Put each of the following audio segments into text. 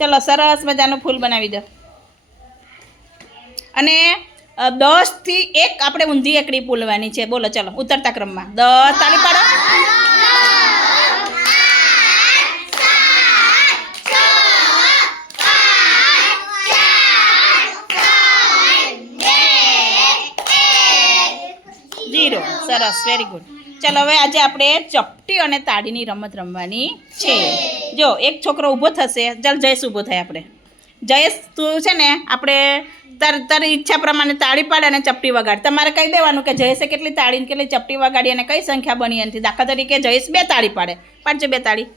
ચલો, સરસ મજાનું ફૂલ બનાવી દો. અને દસથી એક આપણે ઊંધી એકડી પૂલવાની છે. બોલો, ચલો, ઉતરતા ક્રમમાં. દસ તાળી પાડો. જીરો. સરસ વેરી ગુડ ચલો હવે આજે આપણે ચપટી અને તાળીની રમત રમવાની છે. જો એક છોકરો ઊભો થશે. ચાલ જયેશ ઊભો થાય આપણે. જયેશ તું છે ને આપણે તાર તારી ઈચ્છા પ્રમાણે તાળી પાડે અને ચપટી વગાડ. તમારે કહી દેવાનું કે જયેશે કેટલી તાળી કેટલી ચપટી વગાડી અને કઈ સંખ્યા બની એનાથી. દાખલા તરીકે જયેશ બે તાળી પાડે. પાડજો બે તાળી.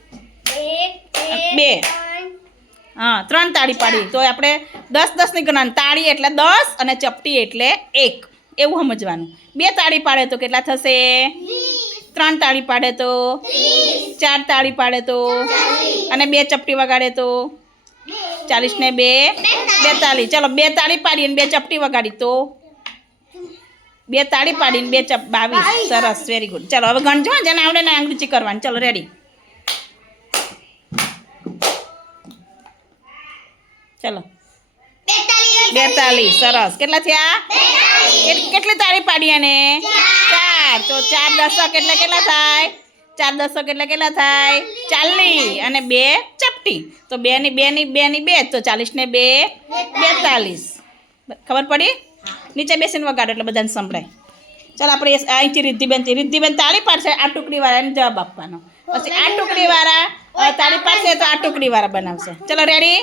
બે. હા ત્રણ તાળી પાડી. તો આપણે દસ દસની ગણન તાળી એટલે દસ અને ચપટી એટલે એક. એવું સમજવાનું. બે તાળી પાડે તો કેટલા થશે? ત્રણ તાળી પાડે તો? ચાર તાળી પાડે તો? અને બે ચપટી વગાડે તો? ચાલીસ ને બે? બેતાળી ચલો બે તાળી પાડી અને બે ચપટી વગાડી તો? બે તાળી પાડીને બે ચપ બાવીસ. સરસ વેરી ગુડ ચલો હવે ગણજો જેને આવડે ને આંગળીચી કરવાની. ચલો રેડી ચલો. બેતાલીસ. સરસ. કેટલા થયા? કેટલી તાળી પાડી અને? ચાર. તો ચાર દશક એટલે કેટલા થાય? ચાર દશક એટલે કેટલા થાય? ચાલી અને બે ચપટી. તો બે ની બે ની બે. ની બે તો ચાલીસ ને બે બેતાલીસ. ખબર પડી? નીચે બેસીને વગાડો એટલે બધાને સંભળાય. ચાલ આપણે અહીંથી રિદ્ધિબેન રિદ્ધિબેન તાળી પાડશે આ ટુકડીવાળાને જવાબ આપવાનો. પછી આ ટુકડીવાળા વાળા તાળી પાડશે તો આ ટુકડી વાળા બનાવશે. ચલો રેડી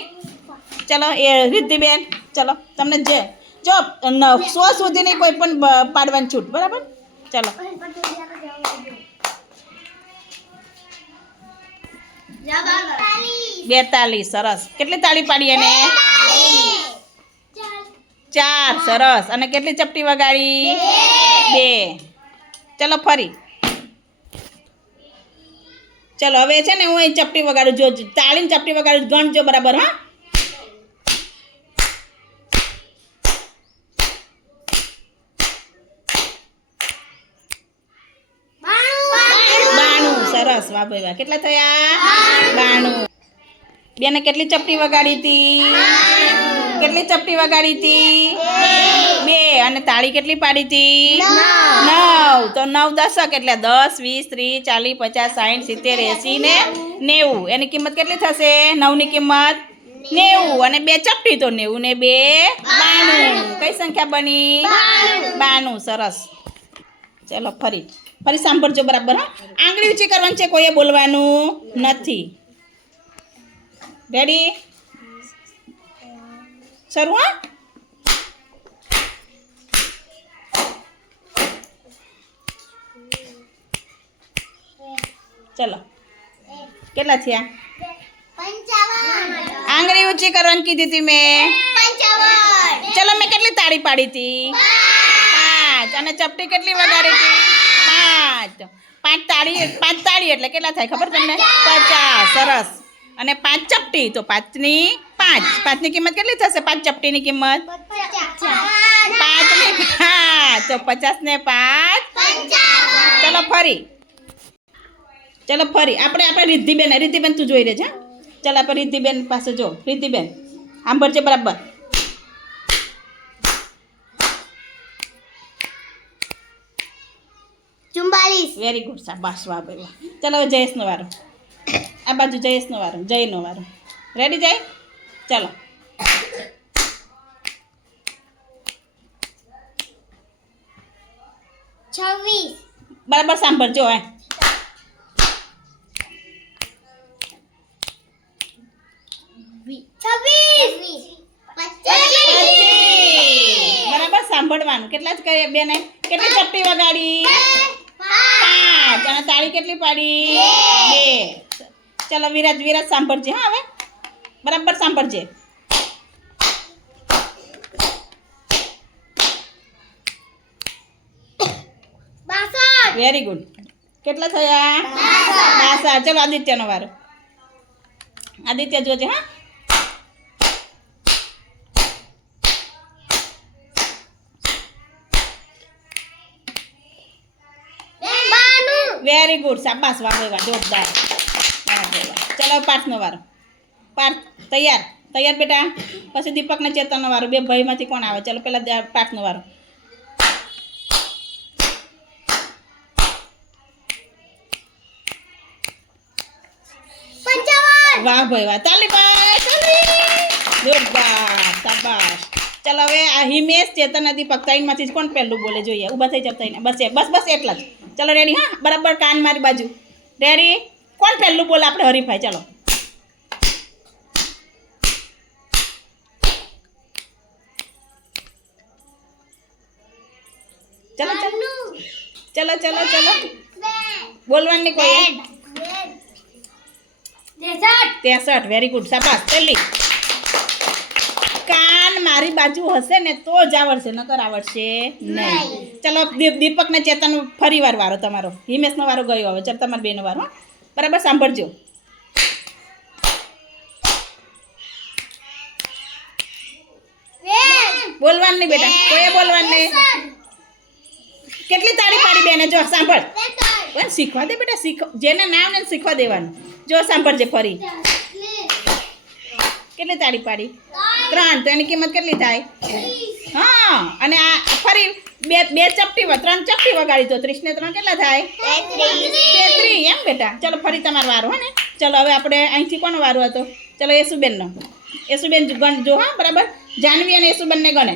ચલો એ રિદ્ધિબેન ચલો તમને જે જો સો સુધીની કોઈ પણ પાડવાની છૂટ બરાબર? ચલો. બેતાલીસ. સરસ. કેટલી તાળી પાડી એને? ચાર સરસ. અને કેટલી ચપટી વગાડી? બે. ચલો ફરી. ચલો હવે છે ને હું અહીં ચપટી વગાડું જો તાળીને ચપટી વગાડું ગણજો બરાબર હા બાણું સરસ વાહ ભાઈ વાહ કેટલા થયા? બાણું. બેને કેટલી ચપટી વગાડી હતી? કેટલી ચપટી વગાડી હતી? બે. અને તાળી કેટલી પાડી હતી? નવ. તો નવ દશક એટલે દસ, વીસ, ત્રીસ, ચાલીસ, પચાસ સાઠ સિત્તેર, એસી ને નેવું. એની કિંમત કેટલી થશે? નવની કિંમત નેવું. અને બે ચપટી તો નેવું ને બે બાણું. કઈ સંખ્યા બની? બાણું. સરસ. ચલો ફરી. ફરી સાંભળજો બરાબર હા? આંગળી ઊંચી કરવાની છે કોઈએ બોલવાનું નથી. રેડી શરૂ હા? ચલો. કેટલા થયા? આંગળી ઊંચી કરવાની કીધી હતી મેં. ચલો મેં કેટલી તાળી પાડી હતી? પાંચ. અને ચપટી કેટલી વગાડી હતી? પાંચ પાંચ તાળી પાંચ તાળી એટલે કેટલા થાય ખબર તમને? પચાસ. સરસ. અને પાંચ ચપટી, તો પાંચની પાંચ. પાંચની કિંમત કેટલી થશે? પાંચ ચપટીની કિંમત? પાંચની પાંચ. તો પચાસ ને પાંચ. ચલો ફરી. ચલો ફરી. આપણે આપણે રિદ્ધિબેન રિદ્ધિબેન તું જોઈ રહેજે છે ચાલ, આપણે રિદ્ધિબેન પાસે જો. રિદ્ધિબેન સાંભળજે બરાબર. ચુમ્બાલીસ વેરી ગુડ વાહ ભાઈ વાહ ચાલો હવે જયેશનો વારો આ બાજુ જયેશનો વારો જયનો વારો રેડી જય ચાલો છવ્વીસ બરાબર સાંભળજો હે બરાબર સાંભળવાનું કેટલા જ કરીએ? બેને? કેટલી ચપટી વગાડી? અને તાળી કેટલી પાડી? બે. ચલો વિરાજ વિરાજ સાંભળજે હા હવે. બરાબર સાંભળજે. વેરી ગુડ કેટલા થયા? બાસા ચલો આદિત્યનો વારો. આદિત્ય જોજે હા. વેરી ગુડ શાબાસ વાહ વાહ જોરદાર ચલો પાર્થનો વારો. પાર્થ તૈયાર. તૈયાર બેટા? પછી દીપકને ચેતનનો વારો. બે ભાઈમાંથી કોણ આવે? ચાલો પહેલાં પાર્થનો વારો. વાહ ભાઈ વાહ. ચાલી ભાઈ તાલી જોરદાર શાબાશ. ચાલો હવે આ હિમેશ ચેતન દીપક ત્રણમાંથી જ કોણ પહેલું બોલે જોઈએ? ઊભા થઈ જાવ થઈને બસ બસ બસ એટલા જ. ચાલો રેડી હા? બરાબર કાન મારી બાજુ. રેડી કોણ પહેલું બોલ? આપણે હરીફાઈ ચાલો. ચલો ચલો. ચલો ચલો ચલો. બોલવાની કોઈ તેસઠ. વેરી ગુડ શાબાશ. પહેલી. મારી બાજુ હશે ને તો જ આવડશે નકર આવડશે નહીં. ચલો દીપક ને ચેતન ફરી વાર વારો તમારો. હિમેશનો વારો ગયો હવે. ચાલ તમારી બેનો વારો બરાબર સાંભળજો. બોલવાનું નહીં બેટા. કોઈ બોલવાનું નહીં? કેટલી તાળી પાડી બેને? જો સાંભળ. પણ શીખવા દે બેટા શીખ જેને નામ ને શીખવા દેવાનું. જો સાંભળજે ફરી. કેટલી તાળી પાડી? ત્રણ તો એની કિંમત કેટલી થાય? હા, અને આ ફરી બે બે ચપટી ત્રણ ચપટી વગાડી તો ત્રીસ ને ત્રણ કેટલા થાય? તેત્રી એમ બેટા, ચલો ફરી તમારો વારો, હો ને? ચલો, હવે આપણે અહીંથી કોનો વારો હતો? ચલો, યશુબેનનો. યશુબેન ગણ, જો, હા, બરાબર? જાનવી અને યશુબેનને ગણે.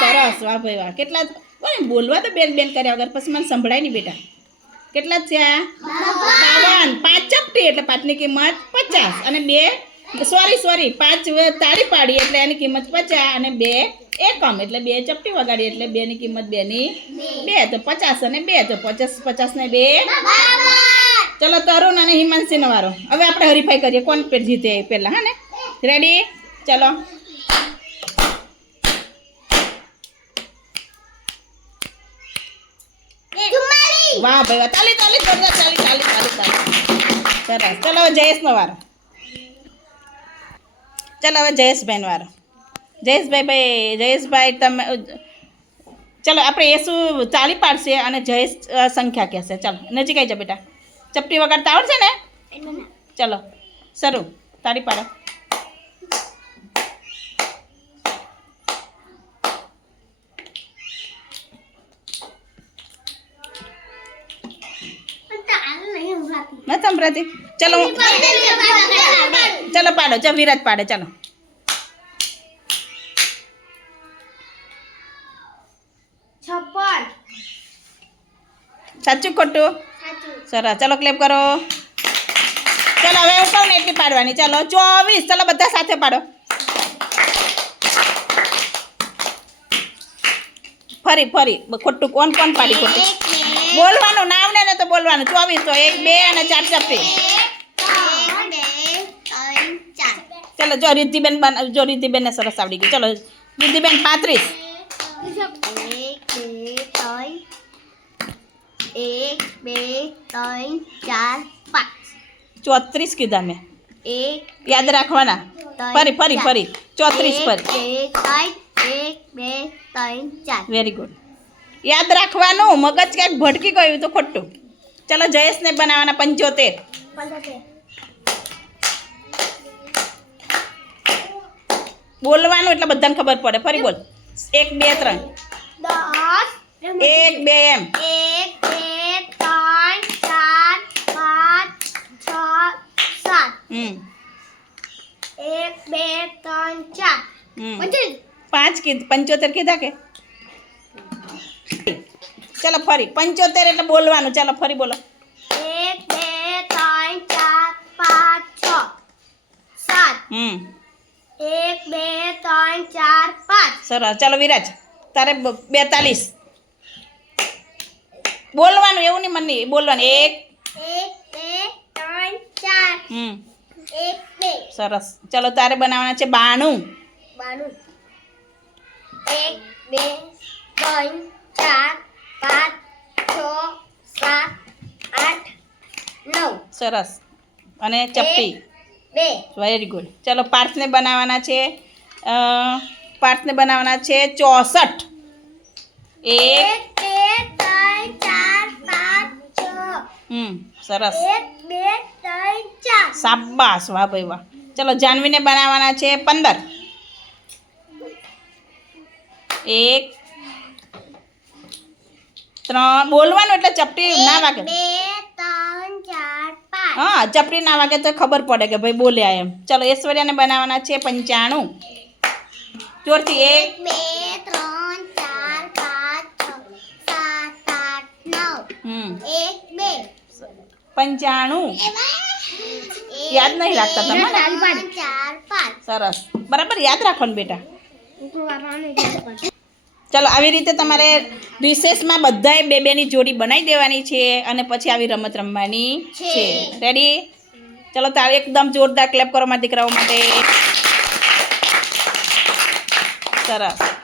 સરસ. વાહ ભાઈ, વાહ. કેટલા બોલવા તો બેન બેન કર્યા વગર, પછી મને સંભળાય નહીં બેટા. કેટલા થયા? બાવન. પાંચ ચપટી એટલે પાંચની કિંમત પચાસ. અને બે સોરી સોરી પાંચ તાળી પાડી એટલે એની કિંમત પચાસ અને બે એકમ એટલે બે ચપટી વગાડી એટલે બેની કિંમત બેની બે. તો પચાસ અને બે, તો પચાસ પચાસ ને બે. ચલો તરુણ અને હિમાંશીનો વારો. હવે આપણે હરીફાઈ કરીએ. કોણ જીતે પહેલાં, હા ને? રેડી ચલો. વાહ ભાઈ વાહ. તાલી તાલી જોરદાર તાલી તાલી તાલી તાલી સરસ. ચલો હવે જયેશનો વારો. ચલો હવે જયેશભાઈનો વારો. જયેશભાઈ ભાઈ જયેશભાઈ તમે ચલો આપણે એ શું ચાલી પાડશે અને જયેશ સંખ્યા કહેશે. ચાલો નજીક આવી જાઓ બેટા. ચપટી વગાડતા આવડશે ને. ચલો શરૂ. તાળી પાડો. સંભળાતી ચલો. ચલો પાડો ચાલો વિરાજ પાડે ચાલો. સાચું ખોટું? સરસ. ચલો ક્લેપ કરો. ચલો હવે હું કહું ને એટલી પાડવાની. ચાલો ચોવીસ. ચલો બધા સાથે પાડો. ફરી ફરી. ખોટું કોણ કોણ પાડી ખોટું? બોલવાનું નામ ને તો બોલવાનું. ચોવીસ તો એક બે અને ચાર ચપટી ચલો જો રિદ્ધિબેન જો રિદ્ધિબેનને સરસ આવડી ગઈ ચલો રિદ્ધિબેન પાંત્રીસ. એક બે ત્રણ ચાર પાંચ ચોત્રીસ કીધા મેં. યાદ રાખવાના. ફરી ફરી ફરી. ચોત્રીસ પર બે ત્રણ ચાર. વેરી ગુડ યાદ રાખવાનું મગજ ક્યાંક ભટકી ગયું તો ખોટું. ચલો જયેશને બનાવવાના પંચોતેર. બોલવાનું એટલે બધાને ખબર પડે. ફરી બોલ. એક બે ત્રણ. દસ. એક બે એમ. એક બે ત્રણ ચાર પાંચ છ સાત. હમ. એક બે ત્રણ ચાર. હમ. પાંચ કીધ પંચોતેર કીધા કે ચલો ફરી પંચોતેર એટલે બોલવાનું ચાલો ફરી બોલો. એક બે ત્રણ ચાર પાંચ છ સાત. હમ. એક બે ત્રણ ચાર પાંચ. સરસ ચાલો વિરાજ તારે બ- બેતાલીસ. બોલવાનું એવું નહીં મને બોલવાનું એક. એક બે ત્રણ ચાર. હમ. એક બે. સરસ ચલો તારે બનાવવાના છે બાણું. બાનું એક બે ત્રણ ચાર પાંચ છ સાત આઠ નવ. સરસ. અને ચપ્પી. બે. વેરી ગુડ ચલો પાર્થને બનાવવાના છે. પાર્થને બનાવવાના છે ચોસઠ. એક બે ત્રણ ચાર પાંચ છ. હમ સરસ. એક બે ત્રણ ચાર. સાબાસ વાહ ભાઈ વાહ. ચલો જાનવીને બનાવવાના છે પંદર. એક ત્રણ બોલવાનું એટલે ચપટી ના વાગે. હા ચપટી ના વાગે તો ખબર પડે કે ભાઈ બોલ્યા એમ. ચલો ઐશ્વર્યાને બનાવવાના છે પંચાણું. જોરથી એક બે ત્રણ ચાર પાંચ છ સાત આઠ નવ. હમ. એક બે. પંચાણું. યાદ નહીં રાખતા તમે સરસ. બરાબર યાદ રાખો ને બેટા ચલો આવી રીતે તમારે રિસેસમાં બધાએ બે બેની જોડી બનાવી દેવાની છે અને પછી આવી રમત રમવાની છે. રેડી ચલો તારે એકદમ જોરદાર ક્લેપ કરો મારા દીકરાઓ માટે. સરસ.